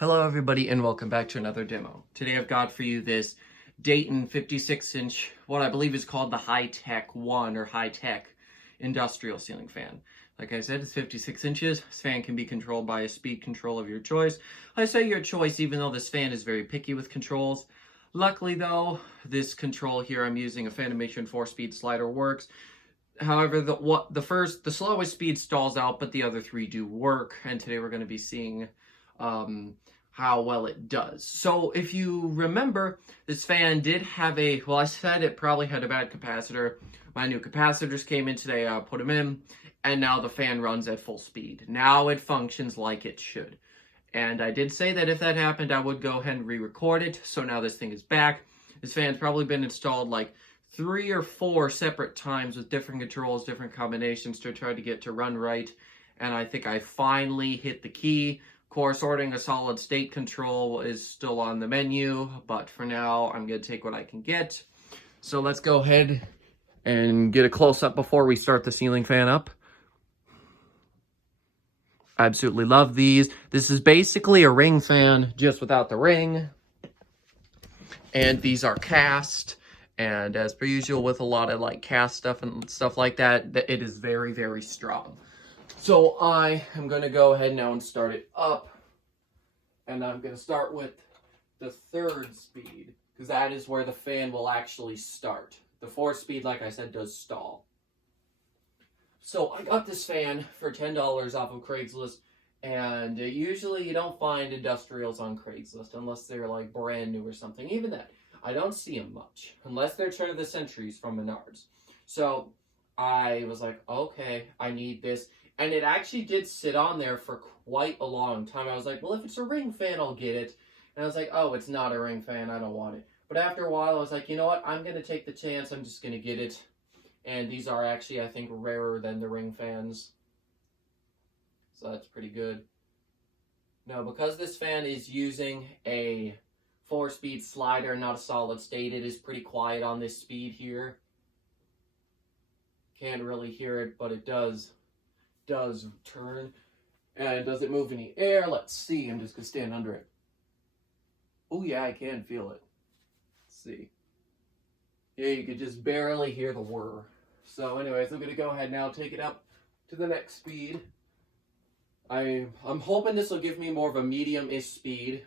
Hello everybody and welcome back to another demo. Today I've got for you this Dayton 56-inch, what I believe is called the High-Tech 1 or High-Tech industrial ceiling fan. Like I said, it's 56 inches. This fan can be controlled by a speed control of your choice. I say your choice even though this fan is very picky with controls. Luckily though, this control here I'm using, a Fanimation 4-speed slider, works. However, the slowest speed stalls out, but the other three do work. And today we're going to be seeing how well it does. So if you remember, this fan did have I said it probably had a bad capacitor. My new capacitors came in today, I put them in, and now the fan runs at full speed. Now it functions like it should. And I did say that if that happened, I would go ahead and re-record it. So now this thing is back. This fan's probably been installed like 3 or 4 separate times with different controls, different combinations to try to get to run right. And I think I finally hit the key. Of course, ordering a solid state control is still on the menu, but for now, I'm going to take what I can get. So let's go ahead and get a close-up before we start the ceiling fan up. I absolutely love these. This is basically a ring fan, just without the ring. And these are cast. And as per usual with a lot of like cast stuff and stuff like that, it is very, very strong. So I am going to go ahead now and start it up. And I'm going to start with the 3rd speed, because that is where the fan will actually start. The 4th speed, like I said, does stall. So I got this fan for $10 off of Craigslist. And usually you don't find industrials on Craigslist unless they're like brand new or something. Even that, I don't see them much unless they're turn of the centuries from Menards. So I was like, okay, I need this. And it actually did sit on there for quite a long time. I was like, well, if it's a ring fan, I'll get it. And I was like, oh, it's not a ring fan. I don't want it. But after a while, I was like, you know what? I'm going to take the chance. I'm just going to get it. And these are actually, I think, rarer than the ring fans. So that's pretty good. Now, because this fan is using a 4-speed slider, not a solid state, it is pretty quiet on this speed here. Can't really hear it, but it does turn. And does it move in the air? Let's see. I'm just going to stand under it. Oh, yeah, I can feel it. Let's see. Yeah, you could just barely hear the whir. So anyways, I'm going to go ahead now, take it up to the next speed. I'm hoping this will give me more of a medium-ish speed.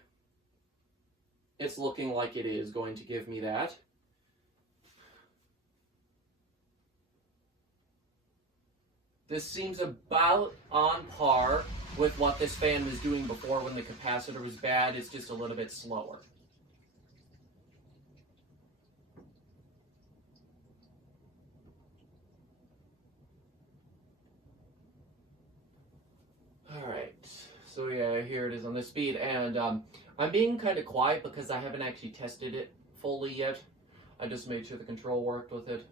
It's looking like it is going to give me that. This seems about on par with what this fan was doing before when the capacitor was bad. It's just a little bit slower. Alright, so yeah, here it is on this speed. And I'm being kind of quiet because I haven't actually tested it fully yet. I just made sure the control worked with it.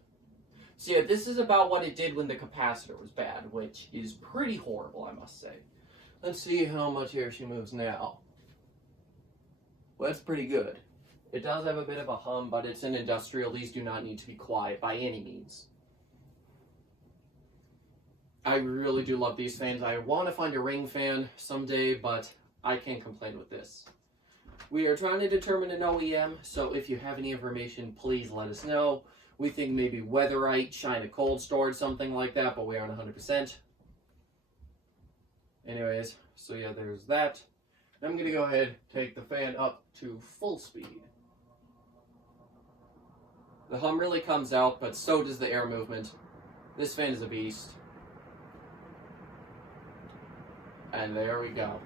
So yeah, this is about what it did when the capacitor was bad, which is pretty horrible, I must say. Let's see how much air she moves now. Well, that's pretty good. It does have a bit of a hum, but it's an industrial. These do not need to be quiet by any means. I really do love these fans. I want to find a ring fan someday, but I can't complain with this. We are trying to determine an OEM, so if you have any information, please let us know. We think maybe Weatherite, China Cold Storage, something like that, but we aren't 100%. Anyways, so yeah, there's that. I'm going to go ahead and take the fan up to full speed. The hum really comes out, but so does the air movement. This fan is a beast. And there we go.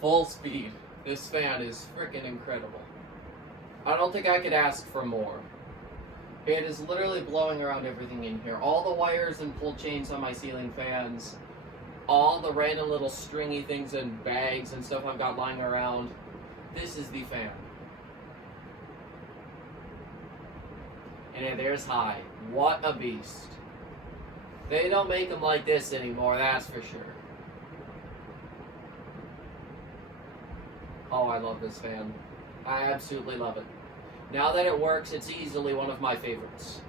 Full speed. This fan is freaking incredible. I don't think I could ask for more. It is literally blowing around everything in here. All the wires and pull chains on my ceiling fans. All the random little stringy things and bags and stuff I've got lying around. This is the fan. And there's high. What a beast. They don't make them like this anymore, that's for sure. Oh, I love this fan. I absolutely love it. Now that it works, it's easily one of my favorites.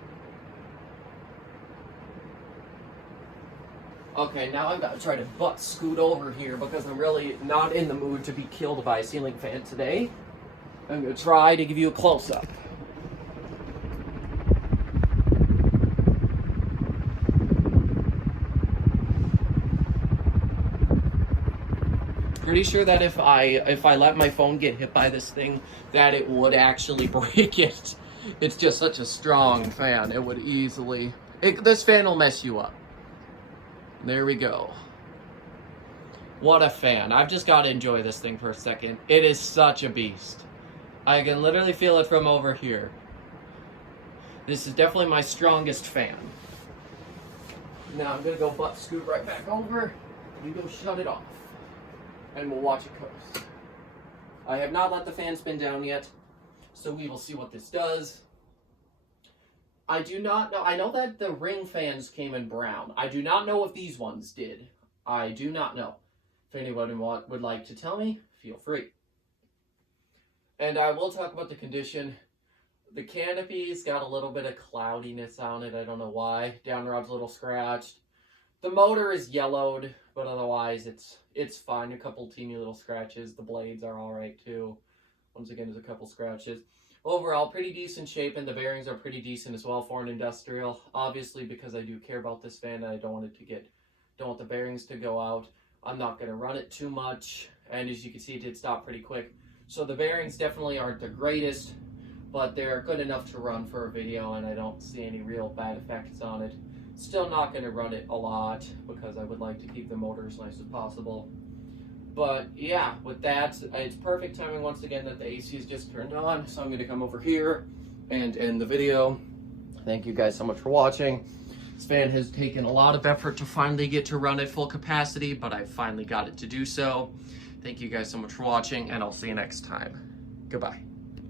Okay, now I'm gonna try to butt scoot over here because I'm really not in the mood to be killed by a ceiling fan today. I'm gonna try to give you a close-up. Pretty sure that if I let my phone get hit by this thing, that it would actually break it. It's just such a strong fan. It would easily. This fan will mess you up. There we go. What a fan. I've just got to enjoy this thing for a second. It is such a beast. I can literally feel it from over here. This is definitely my strongest fan. Now I'm going to go butt scoot right back over. You go shut it off. And we'll watch it coast. I have not let the fan spin down yet, so we will see what this does. I do not know. I know that the ring fans came in brown. I do not know if these ones did. I do not know. If anyone would like to tell me, feel free. And I will talk about the condition. The canopy's got a little bit of cloudiness on it. I don't know why. Down rod's a little scratched. The motor is yellowed, but otherwise it's fine. A couple teeny little scratches. The blades are all right too. Once again, there's a couple scratches. Overall, pretty decent shape, and the bearings are pretty decent as well for an industrial. Obviously, because I do care about this fan and I don't want the bearings to go out, I'm not going to run it too much. And as you can see, it did stop pretty quick. So the bearings definitely aren't the greatest, but they're good enough to run for a video, and I don't see any real bad effects on it. Still not going to run it a lot because I would like to keep the motor as nice as possible. But yeah, with that, it's perfect timing once again that the AC is just turned on. So I'm going to come over here and end the video. Thank you guys so much for watching. This fan has taken a lot of effort to finally get to run at full capacity, but I finally got it to do so. Thank you guys so much for watching, and I'll see you next time. Goodbye.